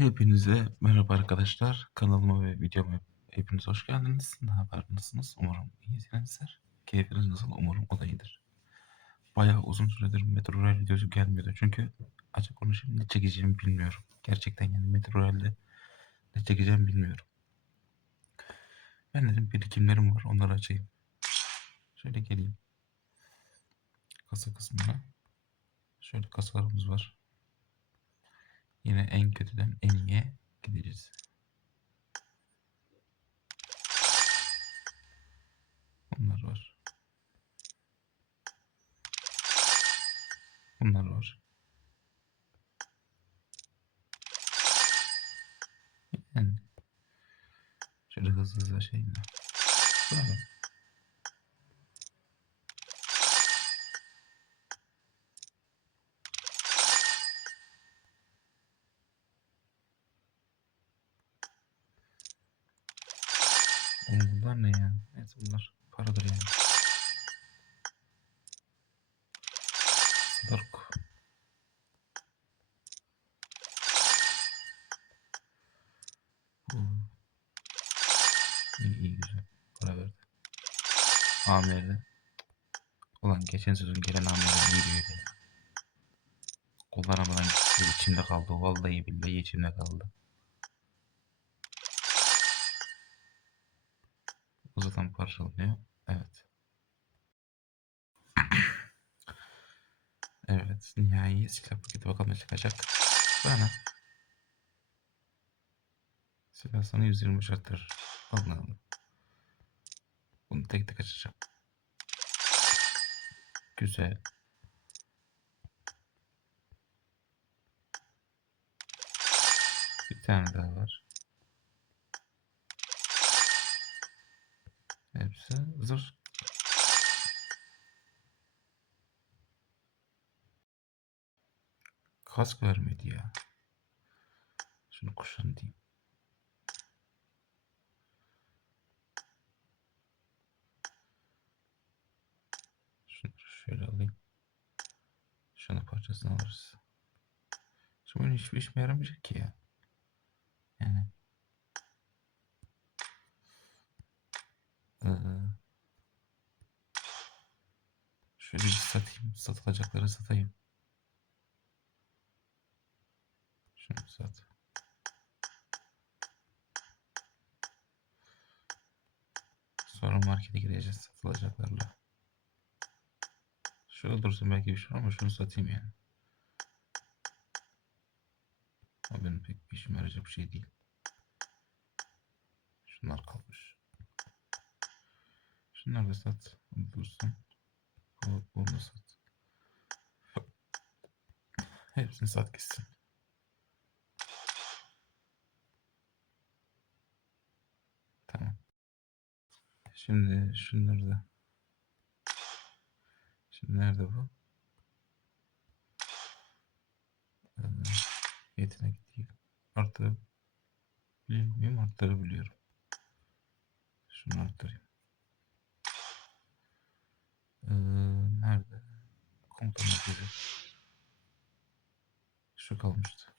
Hepinize merhaba arkadaşlar. Kanalıma ve videoma hepiniz hoş geldiniz. Ne haber, nasılsınız? Umarım iyisinizdir. Keyfiniz nasıl? Umarım o da iyidir. Bayağı uzun süredir Metro Rail videosu gelmiyordu. Çünkü açık konuşayım ne çekeceğimi bilmiyorum. Gerçekten yani Metro Rail'de ne çekeceğimi bilmiyorum. Ben dedim birikimlerim var onları açayım. Şöyle geleyim. Kasa kısmına. Şöyle kasalarımız var. Yine en kötüden en iyiye gideceğiz. Bunlar var. Bunlar var. Yani şöyle hızlı hızlı şey mi? Bravo. Oğlum bunlar ne ya? Neyse bunlar paradır yani. Sadark. Hmm. İyi iyi güzel. Para verdi. Amir'de. Ulan geçen sezon gelen Amir'de iyi diyor ya. Kullanamadan gitti. içimde kaldı. Vallahi billahi içimde kaldı. Uzatan parçalanıyor. Evet. evet. Nihai silah paketi bakalım ne çıkacak. Bana. Silah sana 120 arttırır. Allah'ım. Bunu tek tek açacağım. Güzel. Bir tane daha var. Hepsi zırh. Kask vermedi ya. Şunu kuşan diyeyim. Şunu şöyle alayım. Şunu parçasını alırız. Şu oyun hiçbir işime yaramayacak ki ya. Yani. Ee, şöyle bir satayım. Satılacakları satayım. Şunu sat. Sonra markete gireceğiz satılacaklarla. Şu dursun belki bir şey ama şunu satayım yani. O benim pek bir işime yarayacak bir şey değil. Şunlar kalmış. Şunları da sat. Bunu dursun. Bu, bunu da sat. Hepsini sat gitsin. Tamam. Şimdi şunları da. Şimdi nerede bu? Yetenek değil. Artırabiliyor muyum? Arttırabiliyorum. Şunu arttırayım. Ee, nerede? Komutan merkezi. Şu kalmıştı.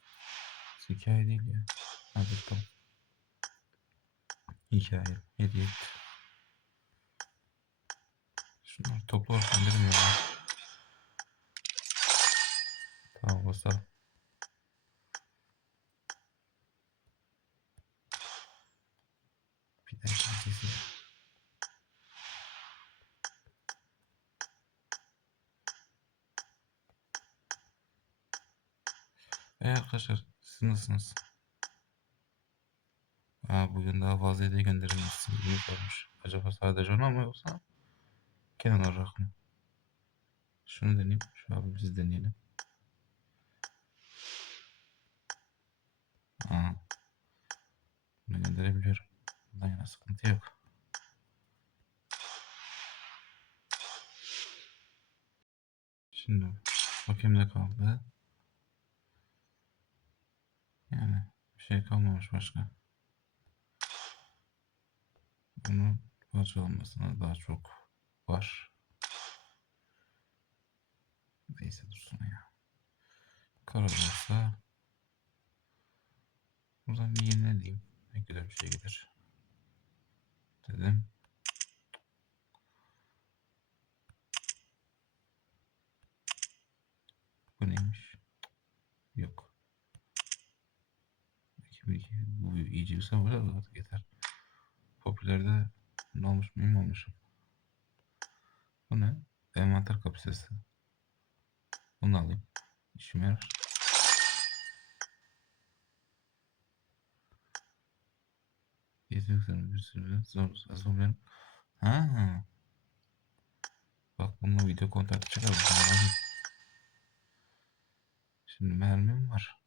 Hikaye değil ya. Hadi tamam. Hikaye. Hediye. Şunları indirmiyor ya. Tamam basalım. Bir dakika sesi. E arkadaşlar siz nasılsınız? Aa, bugün daha fazla hediye gönderilmişsin gibi sormuş. Acaba sadece ona mı yoksa genel olarak mı? Şunu deneyeyim. Şu abi biz deneyelim. Aa. Bunu gönderebiliyorum. Bundan yana sıkıntı yok. Şimdi bakayım ne kaldı. Yani bir şey kalmamış başka. Bunun parçalanmasına daha çok var. Neyse dursun ya. Karalarsa zaman bir yenileyim. Belki de bir şey gelir. Dedim. Bu neymiş? Yok. 2002 bu iyice bir da artık yeter. Popülerde ne olmuş muyum olmuşum. Bu ne? Envanter kapasitesi. Bunu alayım. İşime yarar. Yeteneklerim bir sürü zor zorlarım. Ha. Bak bununla video kontakı çıkar. Şimdi mermim var.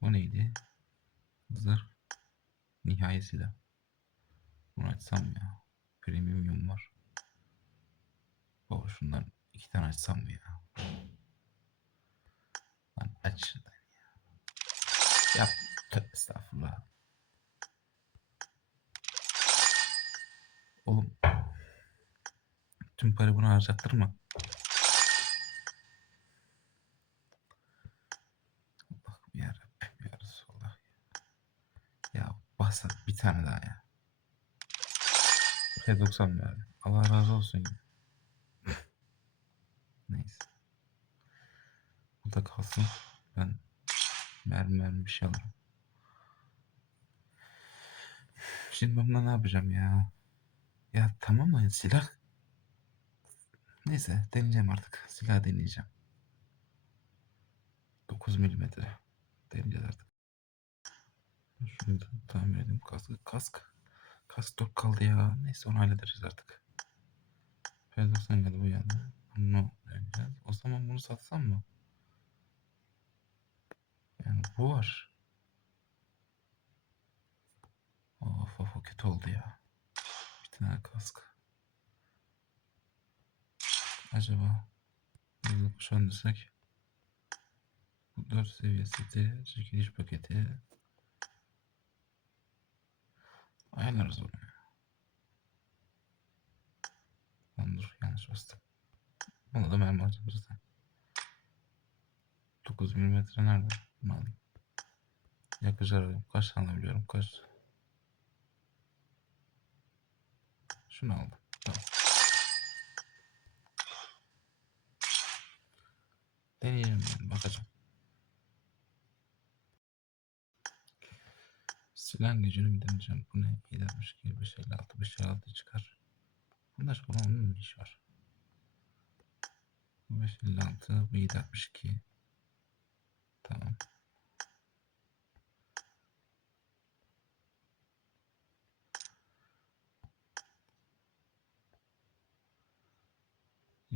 O neydi? Zırh. Nihai silah. Bunu açsam ya. Premium var. Baba şundan iki tane açsam mı ya? Lan aç ya. Yap. Estağfurullah. Oğlum. Tüm para bunu harcattırma. Allah'ım yarabbim ya Resulallah. Ya basa bir tane daha ya. P90 verdi. Allah razı olsun. Neyse. Bu da kalsın. Ben mermi mermi bir şey alırım. Şimdi ben buna ne yapacağım ya? Ya tamam mı? Silah. Neyse deneyeceğim artık. Silah deneyeceğim. 9 milimetre. Deneyeceğiz artık. Şunu da tamir edeyim. Kask. Kask. Kask dört kaldı ya. Neyse onu hallederiz artık. P90 geldi bu geldi. Bunu deneyeceğiz. O zaman bunu satsam mı? Yani bu var. Kötü oldu ya. Bir tane kask. Acaba bunu kuşandırsak bu 4 seviye seti, çekiliş paketi ayarlarız ya. Lan dur yanlış bastım. Buna da mermi harcadım zaten. 9 mm nerede? Bunu alayım. Yakıcı arıyorum. Kaç tane alabiliyorum? Kaç? Şunu aldım. Tamam. Deneyelim yani bakacağım. Silah gücünü bir deneyeceğim. Bu ne? 762, 556, 556 çıkar. Bunlar buna onun işi var? Bu 556, bu 762. Tamam.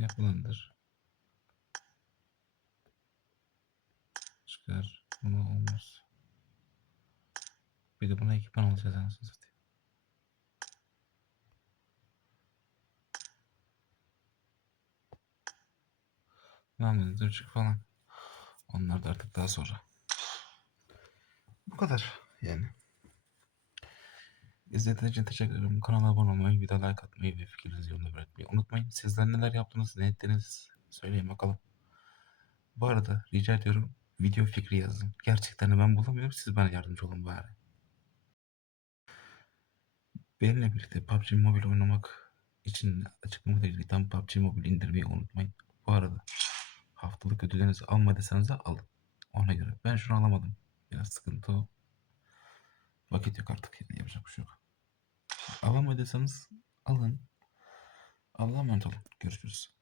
Yapılandır. Çıkar. Bunu olmaz. Bir de buna ekipman alacağız anasını satayım. Namludur çık falan. Onlar da artık daha sonra. Bu kadar yani. İzlediğiniz için teşekkür ederim. Kanala abone olmayı, video like atmayı ve fikrinizi yorumda bırakmayı unutmayın. Sizler neler yaptınız, ne ettiniz söyleyin bakalım. Bu arada rica ediyorum video fikri yazın. Gerçekten ben bulamıyorum. Siz bana yardımcı olun bari. Benimle birlikte PUBG Mobile oynamak için açıklamada linkten PUBG Mobile indirmeyi unutmayın. Bu arada haftalık ödüllerinizi almadıysanız da alın. Ona göre. Ben şunu alamadım. Biraz sıkıntı o. Vakit yok artık. Yapacak bir şey yok. Alamadıysanız alın. Allah'a emanet olun. Görüşürüz.